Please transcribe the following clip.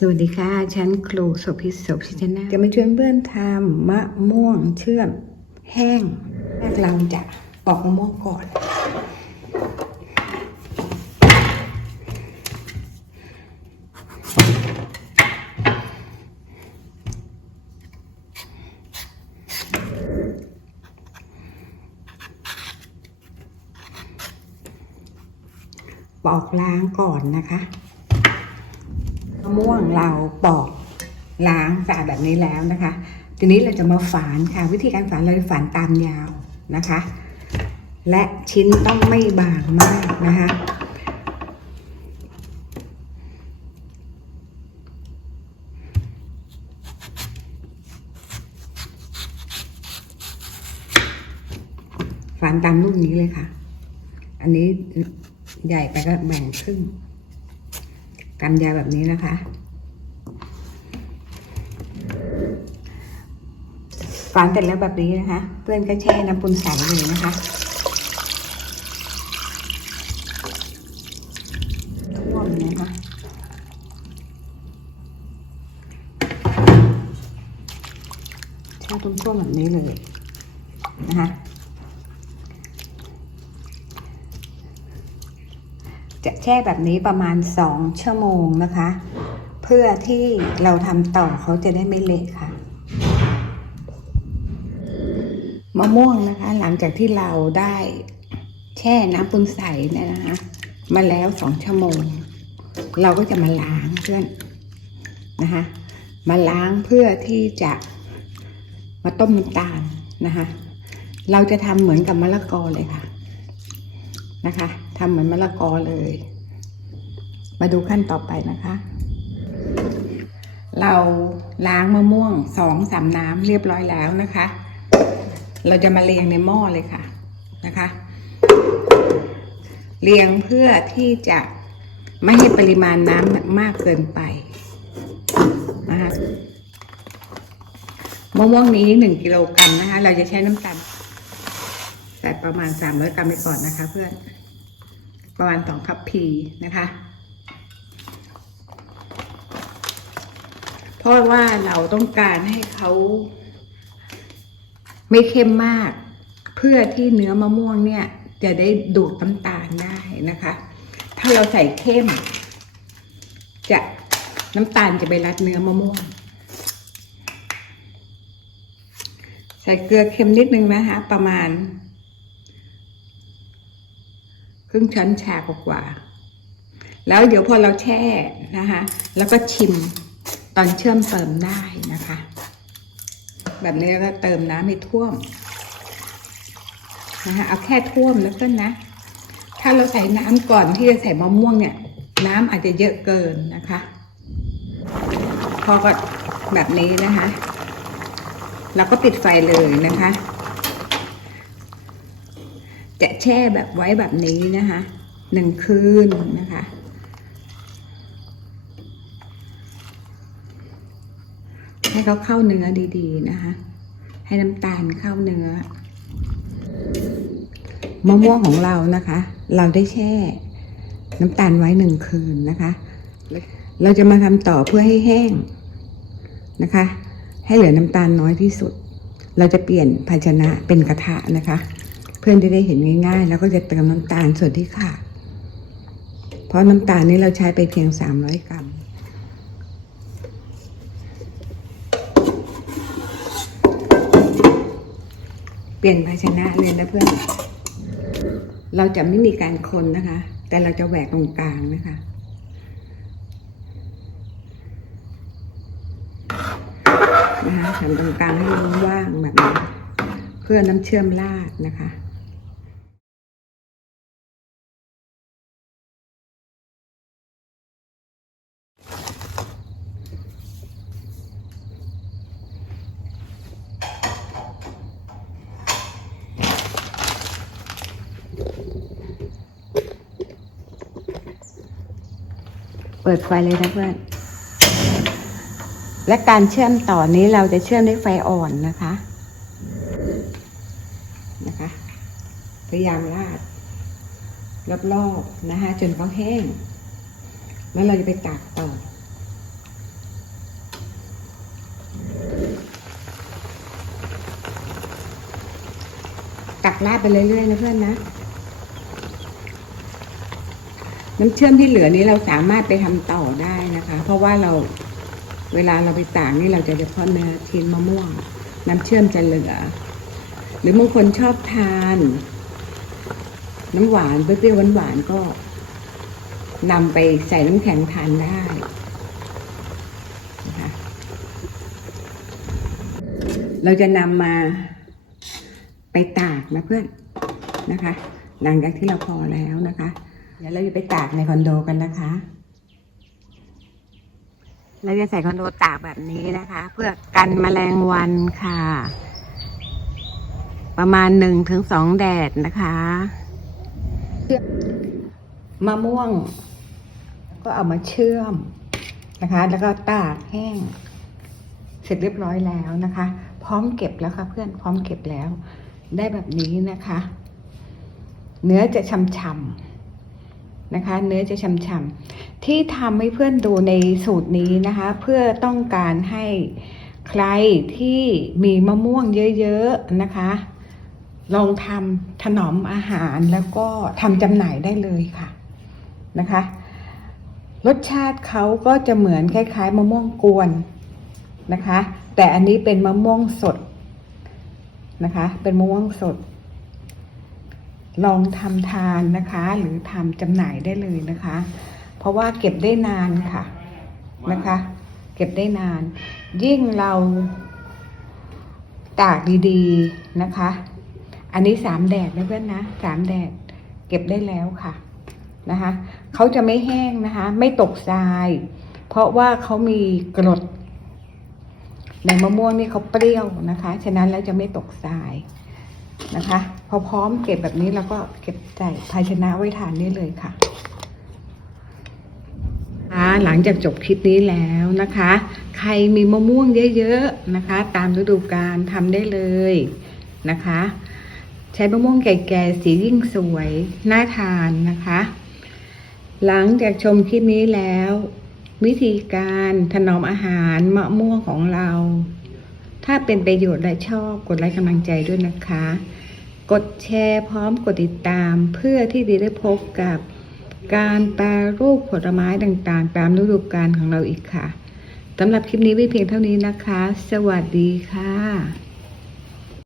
สวัสดีค่ะฉันครูโสภิตโสภิชนะ จะมาชวนเพื่อนทำมะม่วงเชื่อม แห้งแรกเราจะปอกมะม่วงก่อน ปอกล้างก่อนนะคะะม่วงเราปอกล้างสะอาดแบบนี้แล้วนะคะ ทีนี้เราจะมาฝานค่ะ วิธีการฝานเราจะฝานตามยาวนะคะ และชิ้นต้องไม่บางมากนะคะฝานตามรูปนี้เลยค่ะ อันนี้ใหญ่ไปก็แบ่งครึ่ง กำยาแบบนี้นะคะ ฝานเสร็จแล้วแบบนี้นะคะ เพื่อนก็แช่น้ำปุนใสเลยนะคะ ท่วมนะคะแช่ท่วมๆแบบนี้เลยนะคะ จะแช่แบบนี้ประมาณสองชั่วโมงนะคะ เพื่อที่เราทำต่อเขาจะได้ไม่เละค่ะมะม่วงนะคะ หลังจากที่เราได้แช่น้ำปุนใสเนี่ยนะคะ มาแล้วสองชั่วโมง เราก็จะมาล้างเพื่อนนะคะ มาล้างเพื่อที่จะมาต้มน้ำตาลนะคะ เราจะทำเหมือนกับมะละกอเลยค่ะนะคะ ทำเหมือนมะละกอเลย มาดูขั้นต่อไปนะคะ เราล้างมะม่วงสองสามน้ำเรียบร้อยแล้วนะคะ เราจะมาเรียงในหม้อเลยค่ะนะคะ เรียงเพื่อที่จะไม่ให้ปริมาณน้ำมากเกินไปนะคะมะม่วงนี้หนึ่งกิโลกรัมนะคะ เราจะใช้น้ำตาลใส่ประมาณ300กรัมไปก่อนนะคะเพื่อน ประมาณ2คัพพีนะคะ เพราะว่าเราต้องการให้เขาไม่เข้มมาก เพื่อที่เนื้อมะม่วงเนี่ย จะได้ดูดน้ำตาลได้นะคะ ถ้าเราใส่เข้ม จะน้ำตาลจะไปรัดเนื้อมะม่วง ใส่เกลือเค็มนิดนึงนะคะ ประมาณ รึ่งช้อนชากว่า แล้วเดี๋ยวพอเราแช่นะคะ แล้วก็ชิมตอนเชื่อมเติมได้นะคะ แบบนี้ก็เติมน้ำให้ท่วมนะคะเอาแค่ท่วมแล้วก็นะ ถ้าเราใส่น้ำก่อนที่จะใส่มะม่วงเนี่ย น้ำอาจจะเยอะเกินนะคะ พอก็แบบนี้นะคะเราก็ปิดไฟเลยนะคะ จะแช่แบบไว้แบบนี้นะคะหนึ่งคืนนะคะ ให้เขาเข้าเนื้อดี ๆ นะคะ ให้น้ำตาลเข้าเนื้อมะม่วงของเรานะคะ เราได้แช่น้ำตาลไว้หนึ่งคืนนะคะ เราจะมาทำต่อเพื่อให้แห้งนะคะ ให้เหลือน้ำตาลน้อยที่สุด เราจะเปลี่ยนภาชนะเป็นกระทะนะคะ พื่อนจะได้เห็นง่าย ๆ แล้วก็จะเติมน้ำตาลส่วนที่ขาดเพราะน้ำตาลนี้เราใช้ไปเพียง 300 กรัม เปลี่ยนภาชนะเลยนะเพื่อน เราจะไม่มีการคนนะคะ แต่เราจะแหวกตรงกลางนะคะนะคะทำตรงกลางให้มันว่างแบบนี้เพื่อน้ำเชื่อมราดนะคะ เปิดไฟเลยนะเพื่อน และการเชื่อมต่อนี้เราจะเชื่อมด้วยไฟอ่อนนะคะ นะคะ พยายามลาดรอบๆนะคะจนเขาแห้ง แล้วเราจะไปตักต่อตักลาดไปเรื่อยๆนะเพื่อนนะ น้ำเชื่อมที่เหลือนี้เราสามารถไปทำต่อได้นะคะ เพราะว่าเราเวลาเราไปตากนี่เราจะเฉพาะเนื้อชิ้นมะม่วง น้ำเชื่อมจะเหลือ หรือบางคนชอบทาน น้ำหวานเปรี้ยวหวานๆก็นำไปใส่น้ำแข็งทานได้นะคะเราจะนำมาไปตากนะเพื่อนนะคะ หลังจากที่เราพอแล้วนะคะ เดี๋ยวเราจะไปตากในคอนโดกันนะคะ เราจะใส่คอนโดตากแบบนี้นะคะ เพื่อกันแมลงวันค่ะ ประมาณหนึ่งถึงสองแดดนะคะมะม่วง ก็เอามาเชื่อมนะคะ แล้วก็ตากแห้ง เสร็จเรียบร้อยแล้วนะคะ พร้อมเก็บแล้วค่ะเพื่อนพร้อมเก็บแล้ว ได้แบบนี้นะคะ เนื้อจะช่ำๆ นะคะ เนื้อจะช่ำๆที่ทำให้เพื่อนดูในสูตรนี้นะคะ เพื่อต้องการให้ใครที่มีมะม่วงเยอะๆนะคะ ลองทำถนอมอาหารแล้วก็ทำจำหน่ายได้เลยค่ะนะคะ รสชาติเขาก็จะเหมือนคล้ายๆ มะม่วงกวนนะคะ แต่อันนี้เป็นมะม่วงสดนะคะ เป็นมะม่วงสด ลองทำทานนะคะ หรือทำจำหน่ายได้เลยนะคะ เพราะว่าเก็บได้นานค่ะนะคะ เก็บได้นาน ยิ่งเราตากดีๆนะคะ อันนี้สามแดดนะเพื่อนนะสามแดดเก็บได้แล้วค่ะนะคะเขาจะไม่แห้งนะคะ ไม่ตกทราย เพราะว่าเขามีกรดในมะม่วงนี่เขาเปรี้ยวนะคะ ฉะนั้นแล้วจะไม่ตกทราย นะคะ พอพร้อมเก็บแบบนี้เราก็เก็บใส่ภาชนะไว้ทานได้เลยค่ะหลังจากจบคลิปนี้แล้วนะคะ ใครมีมะม่วงเยอะๆนะคะ ตามฤดูกาลทำได้เลยนะคะ ใช้มะม่วงแก่ๆสียิ่งสวยน่าทานนะคะ หลังจากชมคลิปนี้แล้ว วิธีการถนอมอาหารมะม่วงของเรา ถ้าเป็นประโยชน์และชอบกดไลค์กำลังใจด้วยนะคะ กดแชร์พร้อมกดติดตามเพื่อที่จะได้พบกับการแปรรูปผลไม้ต่างๆ ตามฤดูกาลของเราอีกค่ะสำหรับคลิปนี้ไว้เพียงเท่านี้นะคะ สวัสดีค่ะ